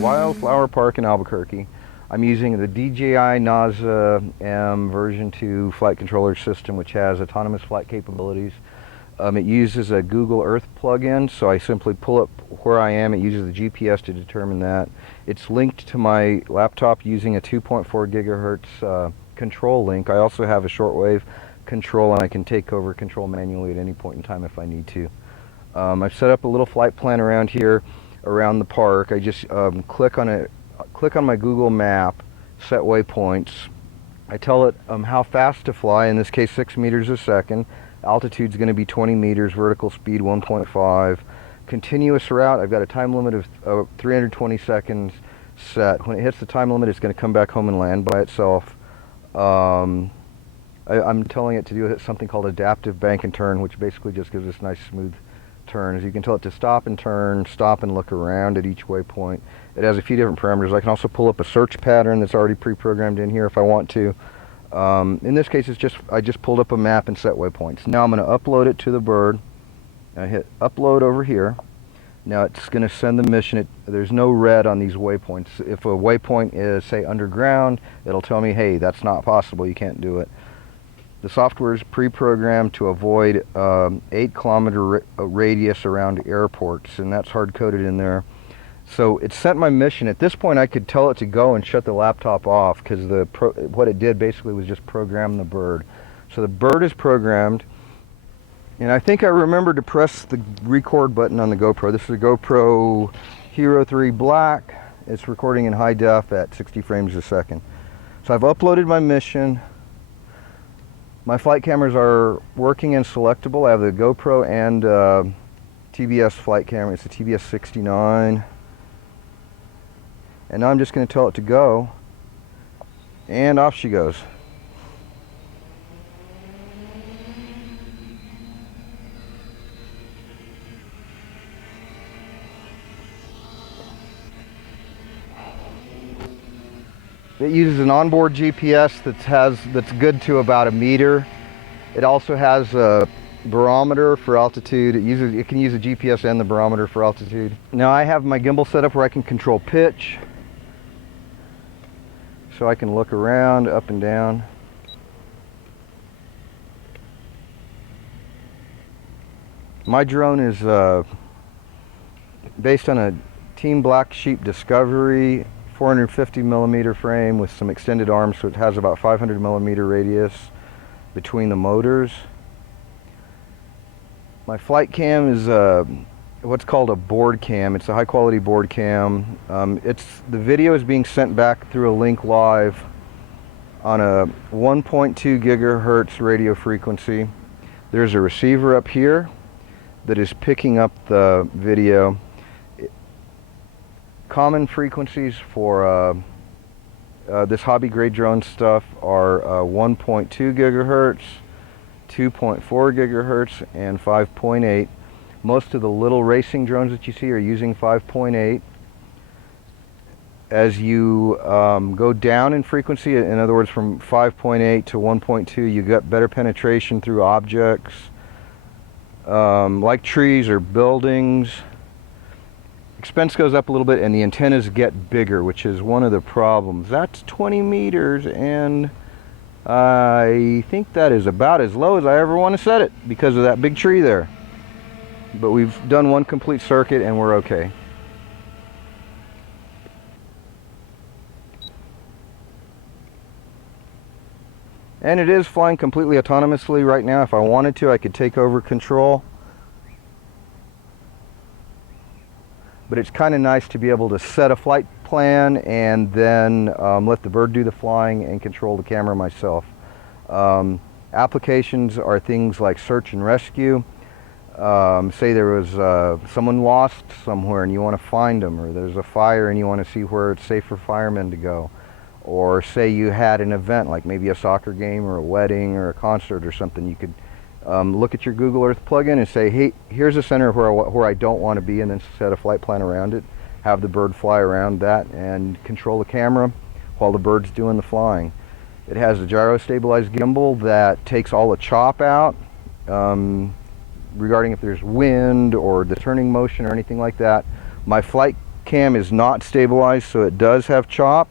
Wildflower Park in Albuquerque. I'm using the DJI Naza M version 2 flight controller system, which has autonomous flight capabilities. It uses a Google Earth plugin, so I simply pull up where I am. It uses the GPS to determine that. It's linked to my laptop using a 2.4 gigahertz control link. I also have a shortwave control, and I can take over control manually at any point in time if I need to. I've set up a little flight plan around here, around the park. I just click on my Google map, set waypoints. I tell it how fast to fly, in this case 6 meters a second. Altitude is going to be 20 meters, vertical speed 1.5. Continuous route, I've got a time limit of 320 seconds set. When it hits the time limit, it's going to come back home and land by itself. I'm telling it to do something called adaptive bank and turn, which basically just gives us a nice smooth turn. As you can tell it to stop and turn, stop and look around at each waypoint. It has a few different parameters. I can also pull up a search pattern that's already pre-programmed in here if I want to. In this case, I just pulled up a map and set waypoints. Now I'm going to upload it to the bird. I hit upload over here. Now it's going to send the mission. There's no red on these waypoints. If a waypoint is, say, underground, it'll tell me, hey, that's not possible, you can't do it. The software is pre-programmed to avoid 8-kilometer radius around airports, and that's hard-coded in there. So it sent my mission. At this point, I could tell it to go and shut the laptop off, because what it did basically was just program the bird. So the bird is programmed, and I think I remember to press the record button on the GoPro. This is a GoPro Hero 3 Black. It's recording in high def at 60 frames a second. So I've uploaded my mission. My flight cameras are working and selectable. I have the GoPro and TBS flight camera. It's a TBS 69. And now I'm just going to tell it to go, and off she goes. It uses an onboard GPS that's good to about 1 meter. It also has a barometer for altitude. It can use a GPS and the barometer for altitude. Now I have my gimbal set up where I can control pitch, so I can look around, up and down. My drone is based on a Team Black Sheep Discovery 450 millimeter frame with some extended arms, so it has about 500 millimeter radius between the motors. My flight cam is what's called a board cam. It's a high quality board cam. The video is being sent back through a link live on a 1.2 gigahertz radio frequency. There's a receiver up here that is picking up the video. Common frequencies for this hobby grade drone stuff are 1.2 gigahertz, 2.4 gigahertz, and 5.8. Most of the little racing drones that you see are using 5.8. As you go down in frequency, in other words from 5.8 to 1.2, you get better penetration through objects like trees or buildings. Expense goes up a little bit and the antennas get bigger, which is one of the problems. That's 20 meters, and I think that is about as low as I ever want to set it because of that big tree there. But we've done one complete circuit and we're okay. And it is flying completely autonomously right now. If I wanted to, I could take over control. But it's kind of nice to be able to set a flight plan and then let the bird do the flying and control the camera myself. Applications are things like search and rescue. Say there was someone lost somewhere and you want to find them, or there's a fire and you want to see where it's safe for firemen to go. Or say you had an event like maybe a soccer game or a wedding or a concert or something. You could look at your Google Earth plugin and say, hey, here's a center where I don't want to be, and then set a flight plan around it. Have the bird fly around that and control the camera while the bird's doing the flying. It has a gyro stabilized gimbal that takes all the chop out regarding if there's wind or the turning motion or anything like that. My flight cam is not stabilized, so it does have chop.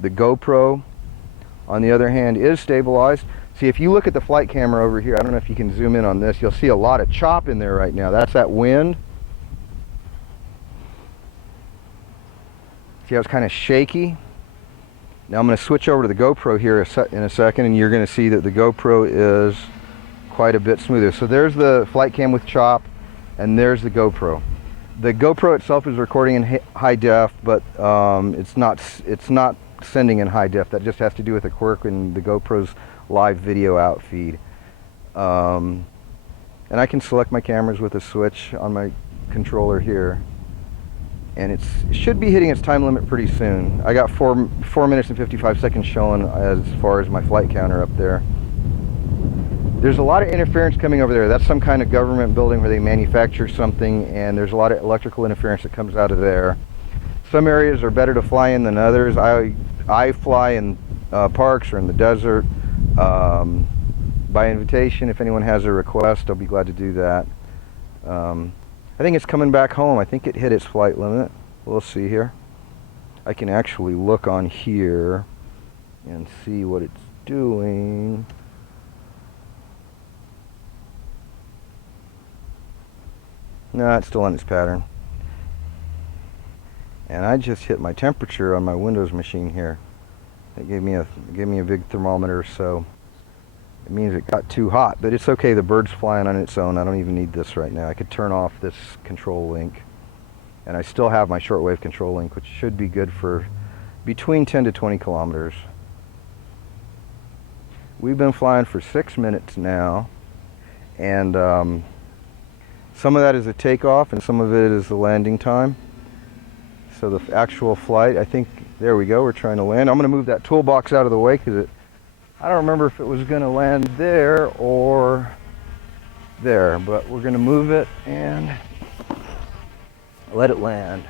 The GoPro, on the other hand, is stabilized. See, if you look at the flight camera over here, I don't know if you can zoom in on this, you'll see a lot of chop in there right now. That's that wind. See how it's kind of shaky? Now I'm going to switch over to the GoPro here in a second, and you're going to see that the GoPro is quite a bit smoother. So there's the flight cam with chop, and there's the GoPro. The GoPro itself is recording in high def, but it's not sending in high def. That just has to do with a quirk in the GoPro's live video out feed. And I can select my cameras with a switch on my controller here. And it should be hitting its time limit pretty soon. I got 4 minutes and 55 seconds showing as far as my flight counter up there. There's a lot of interference coming over there. That's some kind of government building where they manufacture something, and there's a lot of electrical interference that comes out of there. Some areas are better to fly in than others. I fly in parks or in the desert by invitation. If anyone has a request, I'll be glad to do that. I think it's coming back home. I think it hit its flight limit. We'll see here. I can actually look on here and see what it's doing. No, it's still on its pattern. And I just hit my temperature on my Windows machine here. It gave me a big thermometer, so it means it got too hot, but it's okay. The bird's flying on its own. I don't even need this right now. I could turn off this control link, and I still have my shortwave control link, which should be good for between 10 to 20 kilometers. We've been flying for 6 minutes now, and some of that is a takeoff and some of it is the landing time. So the actual flight, I think, there we go, we're trying to land. I'm going to move that toolbox out of the way because I don't remember if it was going to land there or there, but we're going to move it and let it land.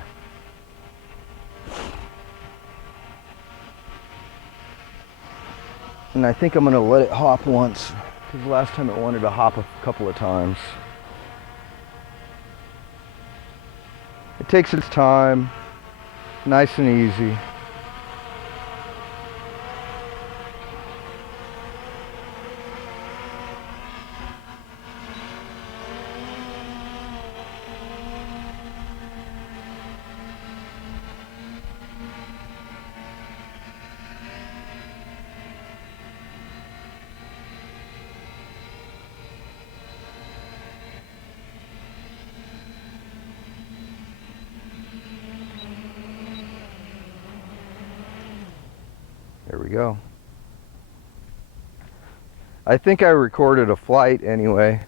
And I think I'm going to let it hop once, because last time it wanted to hop a couple of times. It takes its time, nice and easy. There we go. I think I recorded a flight anyway.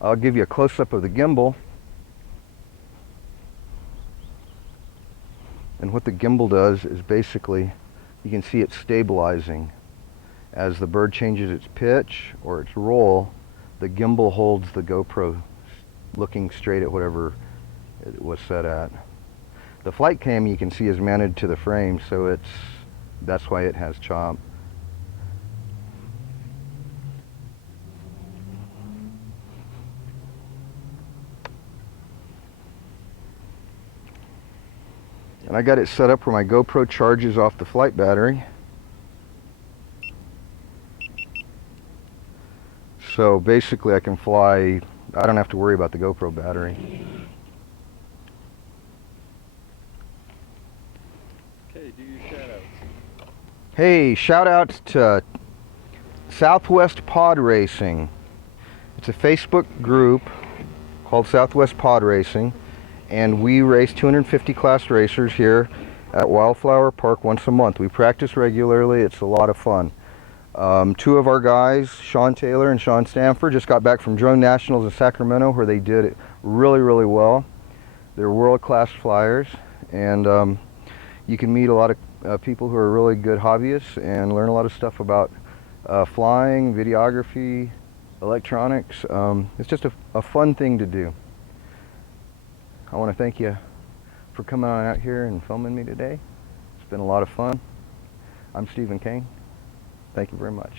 I'll give you a close-up of the gimbal. And what the gimbal does is basically, you can see it stabilizing. As the bird changes its pitch or its roll, the gimbal holds the GoPro looking straight at whatever it was set at. The flight cam, you can see, is mounted to the frame, so that's why it has chop. And I got it set up where my GoPro charges off the flight battery. So basically I can fly, I don't have to worry about the GoPro battery. Okay, do your shout outs. Hey, shout out to Southwest Pod Racing. It's a Facebook group called Southwest Pod Racing, and we race 250 class racers here at Wildflower Park once a month. We practice regularly. It's a lot of fun. Two of our guys, Sean Taylor and Sean Stanford, just got back from Drone Nationals in Sacramento, where they did it really, really well. They're world-class flyers, and you can meet a lot of people who are really good hobbyists and learn a lot of stuff about flying, videography, electronics. It's just a fun thing to do. I want to thank you for coming on out here and filming me today. It's been a lot of fun. I'm Stephen Kane. Thank you very much.